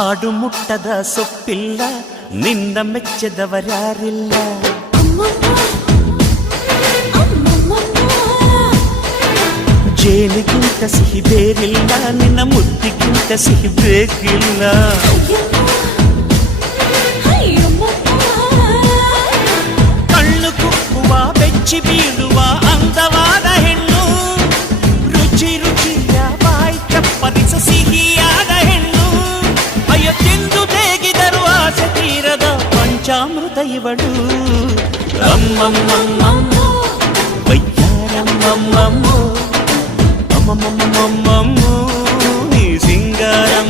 ಹಾಡು ಮುಟ್ಟದ ಸೊಪ್ಪಿಲ್ಲ, ನಿನ್ನ ಮೆಚ್ಚದವರ್ಯಾರಿಲ್ಲ. ಜೇನಿಗಿಂತ ಸಿಹಿ ಬೇರಿಲ್ಲ, ನಿನ್ನ ಮುದ್ದಿಗಿಂತ ಸಿಹಿ ಬೇಕಿಲ್ಲ. ಕಣ್ಣು ಕುಕ್ಕುವ ಬೆಚ್ಚಿ ಬೀಳುವ ಅಂದವಾದ ಹೆಣ್ಣು, ರುಚಿ ರುಚಿಯ ಬಾಯಿ ಚಪ್ಪರಿಸ ಸಿಹಿಯಾದ ಹೆಣ್ಣು. ಅಯ್ಯೋ ತಿಂದು ಬೇಗಿದರು ಆಸೆ ತೀರದ ಪಂಚಾಮೃತ ಇವಳು. ಅಮ್ಮಮ್ಮಮ್ಮಮ್ಮೋ ವಯ್ಯಾರಮ್ಮಮ್ಮಮ್ಮೋ ಅಮ್ಮಮ್ಮಮ್ಮಮ್ಮೋ ನೀ ಸಿಂಗಾರಮ್ಮ.